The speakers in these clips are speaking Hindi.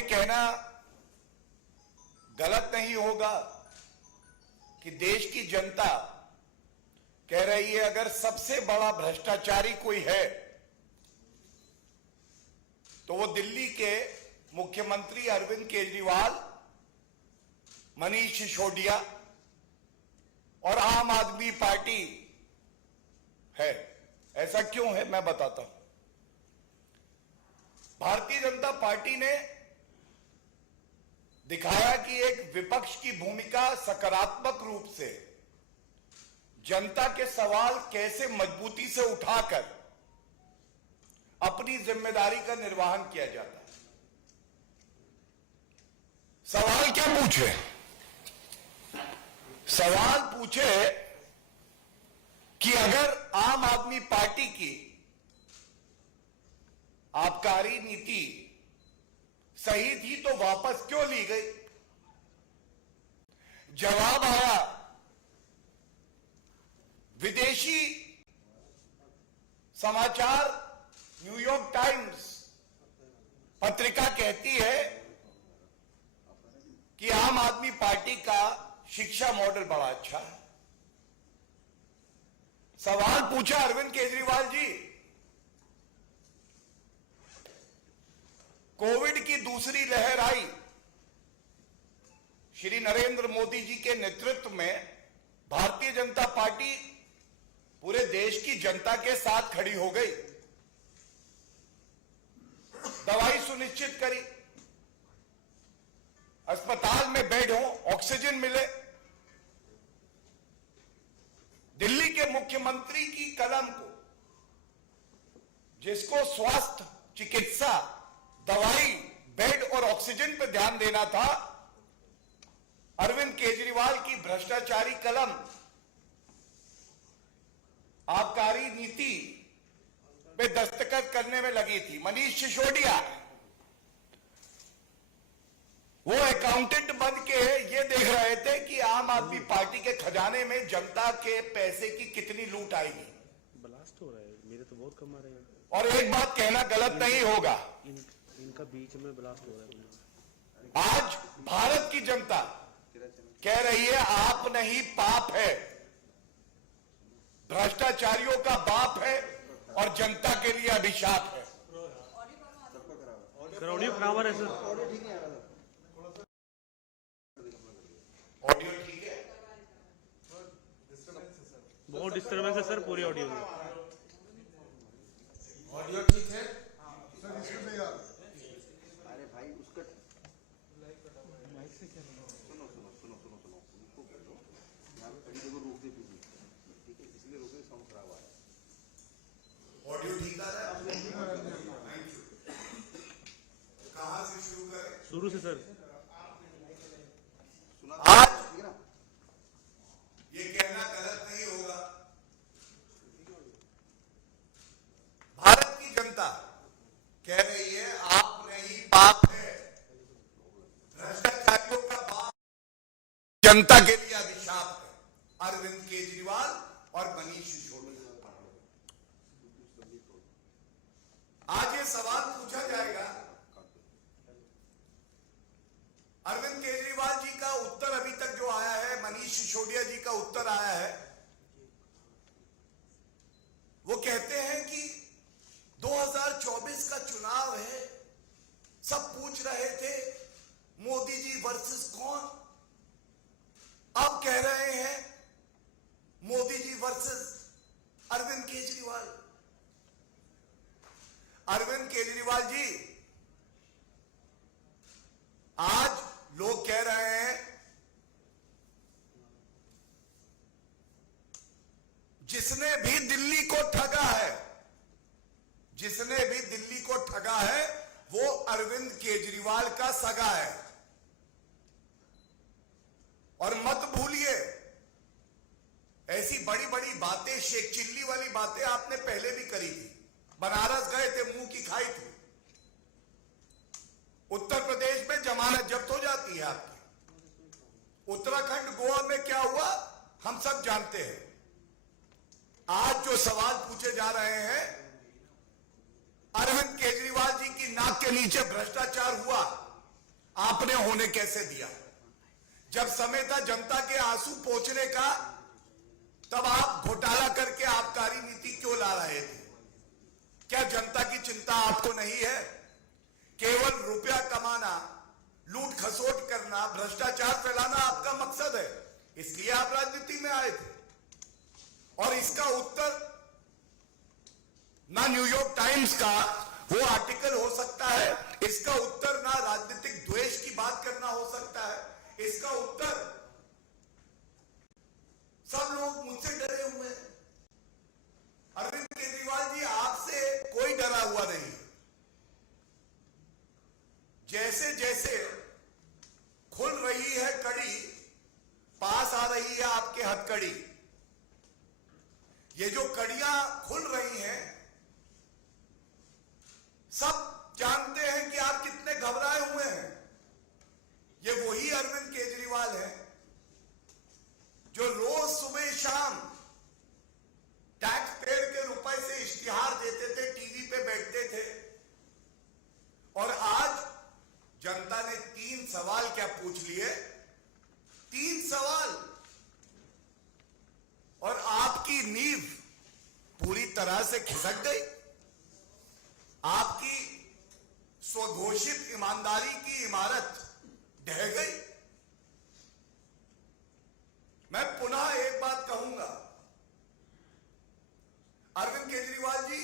ये कहना गलत नहीं होगा कि देश की जनता कह रही है अगर सबसे बड़ा भ्रष्टाचारी कोई है तो वो दिल्ली के मुख्यमंत्री अरविंद केजरीवाल, मनीष सिसोदिया और आम आदमी पार्टी है। ऐसा क्यों है मैं बताता हूं। भारतीय जनता पार्टी ने दिखाया कि एक विपक्ष की भूमिका सकारात्मक रूप से जनता के सवाल कैसे मजबूती से उठाकर अपनी जिम्मेदारी का निर्वहन किया जाता है। सवाल क्या पूछे? सवाल पूछे कि अगर आम आदमी पार्टी की आबकारी नीति सही थी तो वापस क्यों ली गई? जवाब आया, विदेशी समाचार न्यूयॉर्क टाइम्स पत्रिका कहती है कि आम आदमी पार्टी का शिक्षा मॉडल बड़ा अच्छा है। सवाल पूछा अरविंद केजरीवाल जी, कोविड की दूसरी लहर आई, श्री नरेंद्र मोदी जी के नेतृत्व में भारतीय जनता पार्टी पूरे देश की जनता के साथ खड़ी हो गई, दवाई सुनिश्चित करी, अस्पताल में बेड हो, ऑक्सीजन मिले। दिल्ली के मुख्यमंत्री की कलम को, जिसको स्वास्थ्य, चिकित्सा, दवाई, बेड और ऑक्सीजन पर ध्यान देना था, अरविंद केजरीवाल की भ्रष्टाचारी कलम आबकारी नीति पे दस्तखत करने में लगी थी। मनीष सिसोदिया वो अकाउंटेंट बन के ये देख रहे थे कि आम आदमी पार्टी के खजाने में जनता के पैसे की कितनी लूट आएगी। ब्लास्ट हो रहा है, मेरे तो बहुत कम आ रहे हैं। और एक बात कहना गलत नहीं होगा, इनका बीच में ब्लास्ट हो रहा है। आज भारत की जनता कह रही है आप नहीं पाप है, भ्रष्टाचारियों का बाप है और जनता के लिए अभिशाप है। सर ऑडियो खराब है सर। ऑडियो ठीक है? बहुत डिस्टर्बेंस है सर पूरी ऑडियो में। ऑडियो ठीक है? अरे भाई उसका माइक से क्या सुनो सुनो सुनो सुनो सुनो उनको कह दो यहाँ पे कहीं जगह रोक दे दीजिए, ठीक है? इसलिए रोके, साउंड खराब आ रहा है। ऑडियो ठीक आ रहा है? कहां से शुरू करें? शुरू से सर। आज ये कहना गलत नहीं होगा, भारत की जनता कह रही है आप नहीं पाप है, भ्रष्टाचारियों का बाप जनता के लिए अभिशाप है। अरविंद केजरीवाल और मनीष सिसोदिया। आज ये सवाल पूछा जाएगा, अरविंद केजरीवाल जी का उत्तर अभी तक जो आया है, मनीष सिसोदिया जी का उत्तर आया है, वो कहते हैं कि 2024 का चुनाव है, सब पूछ रहे थे मोदी जी वर्सेस कौन, अब कह रहे हैं मोदी जी वर्सेस अरविंद केजरीवाल। अरविंद केजरीवाल जी, आज लोग कह रहे हैं जिसने भी दिल्ली को ठगा है, जिसने भी दिल्ली को ठगा है वो अरविंद केजरीवाल का सगा है। और मत भूलिए, ऐसी बड़ी बड़ी बातें, शेख चिल्ली वाली बातें आपने पहले भी करी थी। बनारस गए थे, मुंह की खाई थी। उत्तर प्रदेश में जमानत जब्त हो जाती है आपकी। उत्तराखंड, गोवा में क्या हुआ हम सब जानते हैं। आज जो सवाल पूछे जा रहे हैं, अरविंद केजरीवाल जी की नाक के नीचे भ्रष्टाचार हुआ, आपने होने कैसे दिया? जब समय था जनता के आंसू पोंछने का, तब आप घोटाला करके आबकारी नीति क्यों ला रहे थे? क्या जनता की चिंता आपको नहीं है? केवल रुपया कमाना, लूट खसोट करना, भ्रष्टाचार फैलाना आपका मकसद है, इसलिए आप राजनीति में आए थे। और इसका उत्तर ना न्यूयॉर्क टाइम्स का वो आर्टिकल हो सकता है, इसका उत्तर ना राजनीतिक द्वेष की बात करना हो सकता है, इसका उत्तर सब लोग मुझसे डरे हुए हैं। अरविंद केजरीवाल जी, आपसे कोई डरा हुआ नहीं। जैसे जैसे खुल रही है कड़ी, पास आ रही है आपके हथकड़ी। ये जो कड़ियां खुल रही हैं, सब जानते हैं कि आप कितने घबराए हुए हैं। ये वही अरविंद केजरीवाल है जो रोज सुबह शाम टैक्स पेयर के रुपए से इश्तिहार देते थे, टीवी पे बैठते थे, और आज जनता ने 3 सवाल क्या पूछ लिए? 3 सवाल, और आपकी नींव पूरी तरह से खिसक गई। आपकी स्वघोषित ईमानदारी की इमारत ढह गई। मैं पुनः एक बात कहूंगा, अरविंद केजरीवाल जी,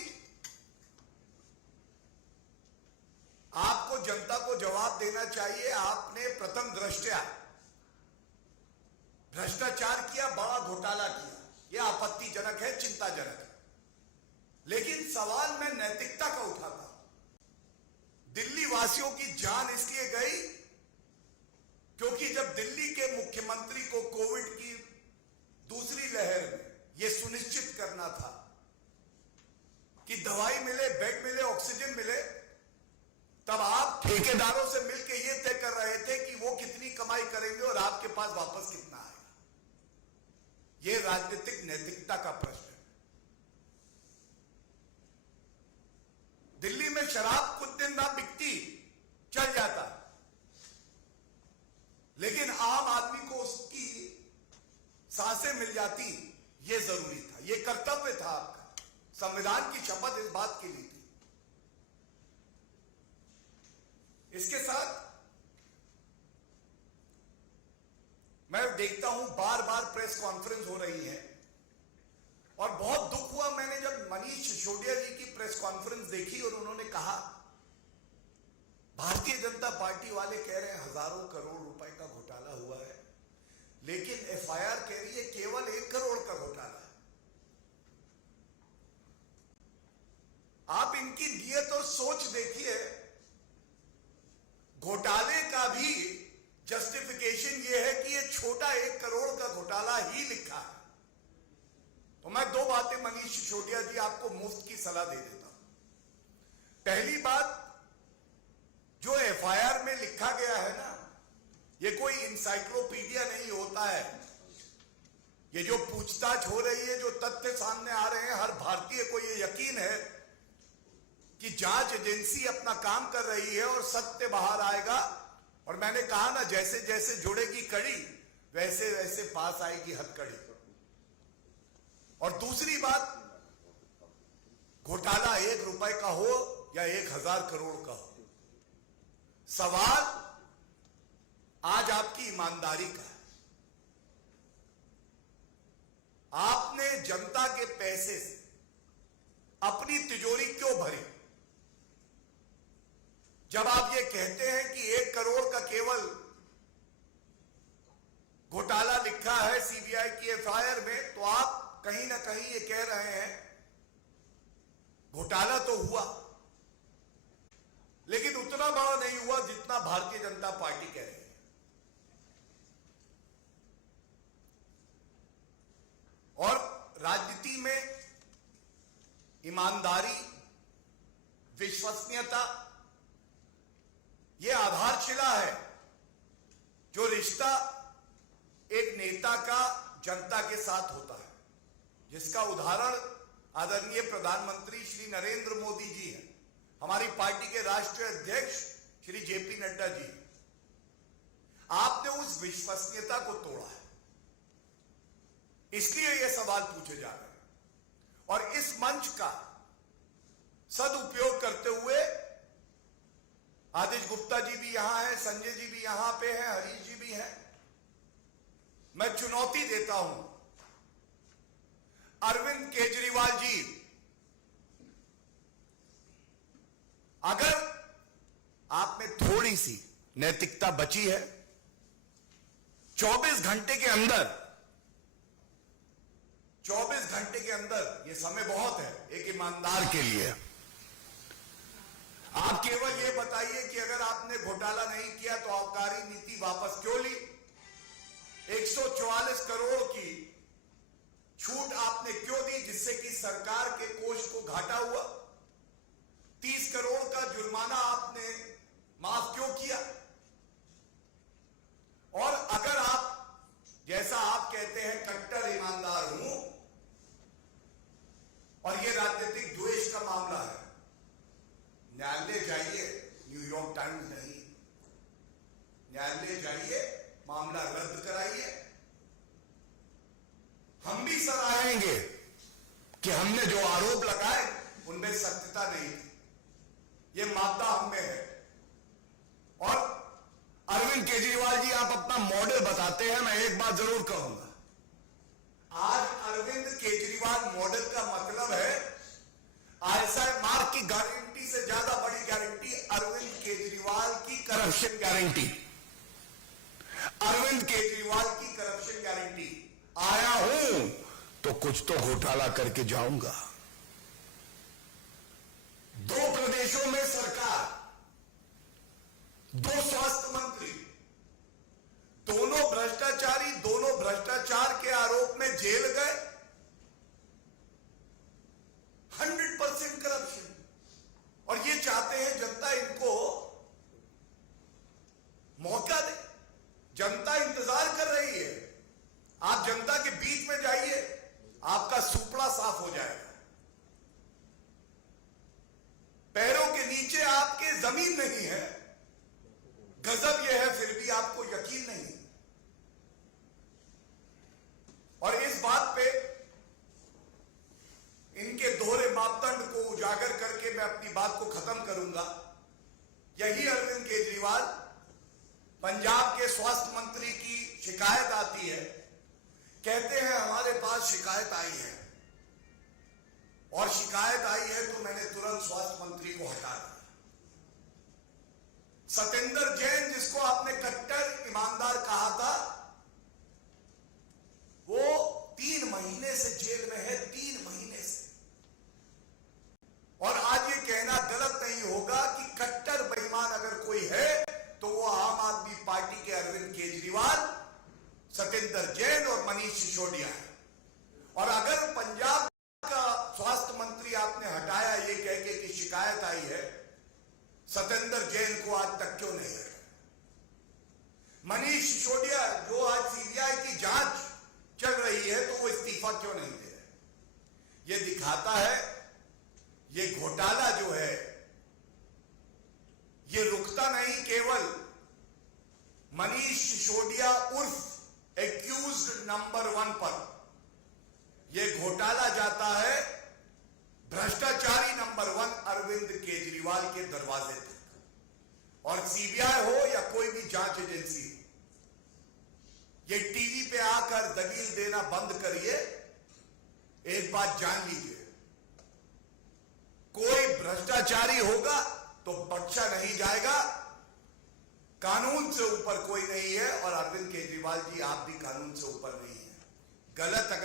आपको जनता को जवाब देना चाहिए। आपने प्रथम दृष्टया भ्रष्टाचार किया, बड़ा घोटाला किया, यह आपत्तिजनक है, चिंताजनक है। लेकिन सवाल मैं नैतिकता का उठाता हूं। दिल्ली वासियों की जान इसलिए गई क्योंकि जब दिल्ली के मुख्यमंत्री को कोविड की दूसरी लहर में यह सुनिश्चित करना था कि दवाई मिले, बेड मिले, ऑक्सीजन मिले, तब आप ठेकेदारों से मिलकर यह तय कर रहे थे कि वो कितनी कमाई करेंगे और आपके पास वापस कितना आएगा। यह राजनीतिक नैतिकता का प्रश्न है। दिल्ली में शराब कुछ दिन ना बिकती, चल जाता, लेकिन आम आदमी को उसकी सांसें मिल जाती, यह जरूरी था, यह कर्तव्य था आपका। संविधान की शपथ इस बात की ली थी। इसके साथ मैं देखता हूं बार बार प्रेस कॉन्फ्रेंस हो रही है, और बहुत दुख हुआ मैंने जब मनीष सिसोदिया जी की प्रेस कॉन्फ्रेंस देखी और उन्होंने कहा भारतीय जनता पार्टी वाले कह रहे हैं हजारों करोड़ रुपए का घोटाला हुआ है, लेकिन एफआईआर कह रही है केवल 1 करोड़ का घोटाला है। आप इनकी नीयत और सोच देखिए। घोटाले का भी जस्टिफिकेशन यह है कि यह छोटा 1 करोड़ का घोटाला ही लिखा है। तो मैं 2 बातें मनीष सिसोदिया जी आपको मुफ्त की सलाह दे देता हूं। पहली बात, जो एफआईआर में लिखा गया है ना, यह कोई इंसाइक्लोपीडिया नहीं होता है। ये जो पूछताछ हो रही है, जो तथ्य सामने आ रहे हैं, हर भारतीय को यह यकीन है कि जांच एजेंसी अपना काम कर रही है और सत्य बाहर आएगा। और मैंने कहा ना, जैसे जैसे जुड़ेगी कड़ी, वैसे वैसे पास आएगी हथकड़ी। और दूसरी बात, घोटाला 1 रुपए का हो या 1000 करोड़ का हो, सवाल आज आपकी ईमानदारी का है। आपने जनता के पैसे से अपनी तिजोरी क्यों भरी? जब आप ये कहते हैं कि 1 करोड़ का केवल घोटाला लिखा है सीबीआई की एफआईआर में, तो आप कहीं ना कहीं ये कह रहे हैं घोटाला तो हुआ, लेकिन उतना बड़ा नहीं हुआ जितना भारतीय जनता पार्टी कह रही है। और राजनीति में ईमानदारी, विश्वसनीयता, यह आधारशिला है। जो रिश्ता एक नेता का जनता के साथ होता है, जिसका उदाहरण आदरणीय प्रधानमंत्री श्री नरेंद्र मोदी जी हैं, हमारी पार्टी के राष्ट्रीय अध्यक्ष श्री जेपी नड्डा जी। आपने उस विश्वसनीयता को तोड़ा है, इसलिए यह सवाल पूछे जा रहे हैं। और इस मंच का सदुपयोग करते हुए आदित्य गुप्ता जी भी यहां हैं, संजय जी भी यहां पे हैं, हरीश जी भी हैं, मैं चुनौती देता हूं अरविंद केजरीवाल जी, अगर आप में थोड़ी सी नैतिकता बची है, 24 घंटे के अंदर, 24 घंटे के अंदर, यह समय बहुत है एक ईमानदार के लिए, आप केवल यह बताइए कि अगर आपने घोटाला नहीं किया तो आबकारी नीति वापस क्यों ली? 144 करोड़ की छूट आपने क्यों दी, जिससे कि सरकार के कोष को घाटा हुआ? 30 करोड़ का जुर्माना आपने माफ क्यों किया? और अगर आप, जैसा आप कहते हैं, कट्टर ईमानदार हूं और यह राजनीतिक द्वेष का मामला है, न्यायालय जाइए, न्यूयॉर्क टाइम्स नहीं, न्यायालय जाइए, मामला रद्द कराइए। हम भी सराहेंगे कि हमने जो आरोप लगाए उनमें सत्यता नहीं थी, यह मामला हम में है। और अरविंद केजरीवाल जी, आप अपना मॉडल बताते हैं, मैं एक बात जरूर कहूंगा, आज अरविंद केजरीवाल मॉडल का मतलब है आईएसआई मार्क की गारंटी से ज्यादा बड़ी गारंटी अरविंद केजरीवाल की करप्शन गारंटी, अरविंद केजरीवाल की करप्शन गारंटी। आया हूं तो कुछ तो घोटाला करके जाऊंगा। 2 प्रदेशों में सरकार, 2 स्वास्थ्य मंत्री, दोनों भ्रष्टाचारी, दोनों भ्रष्टाचार के आरोप में जेल गए, 100% करप्शन। और ये चाहते हैं जनता इनको मौका दे, जनता इंतजार कर रही है। आप जनता के बीच में जाइए, आपका सुपड़ा साफ हो जाएगा। पैरों के नीचे आपके जमीन नहीं है। गजब यह है, फिर भी आपको यकीन नहीं। और इस बात पे, इनके दोहरे मापदंड को उजागर करके मैं अपनी बात को खत्म करूंगा। यही अरविंद केजरीवाल, पंजाब के स्वास्थ्य मंत्री की शिकायत आती है, कहते हैं हमारे पास शिकायत आई है, और शिकायत आई है तो मैंने तुरंत स्वास्थ्य मंत्री को हटा दिया। सतेंद्र जैन, जिसको आपने कट्टर ईमानदार कहा था, वो 3 महीने से जेल में है, 3 महीने से। और आज ये कहना गलत नहीं होगा कि कट्टर बेईमान अगर कोई है तो वो आम आदमी पार्टी के अरविंद केजरीवाल, सतेंद्र जैन और मनीष सिसोदिया है। और अगर पंजाब का स्वास्थ्य मंत्री आपने हटाया ये कह के कि शिकायत आई है, सतेंद्र जैन को आज तक क्यों नहीं हटाया? मनीष सिसोदिया, जो आज सीबीआई की जांच चल रही है, तो वो इस्तीफा क्यों नहीं दे रहे? ये दिखाता है ये घोटाला जो है ये रुकता नहीं केवल मनीष सिसोदिया उर्फ एक्यूज्ड नंबर 1 पर, यह घोटाला जाता है भ्रष्टाचारी नंबर 1 अरविंद केजरीवाल के दरवाजे तक। और सीबीआई हो या कोई भी जांच एजेंसी हो, ये टीवी पे आकर दलील देना बंद करिए। एक बात जान लीजिए, कोई भ्रष्टाचारी होगा तो बख्शा नहीं जाएगा। कानून से ऊपर कोई नहीं है, और अरविंद केजरीवाल जी, आप भी कानून से ऊपर नहीं है। गलत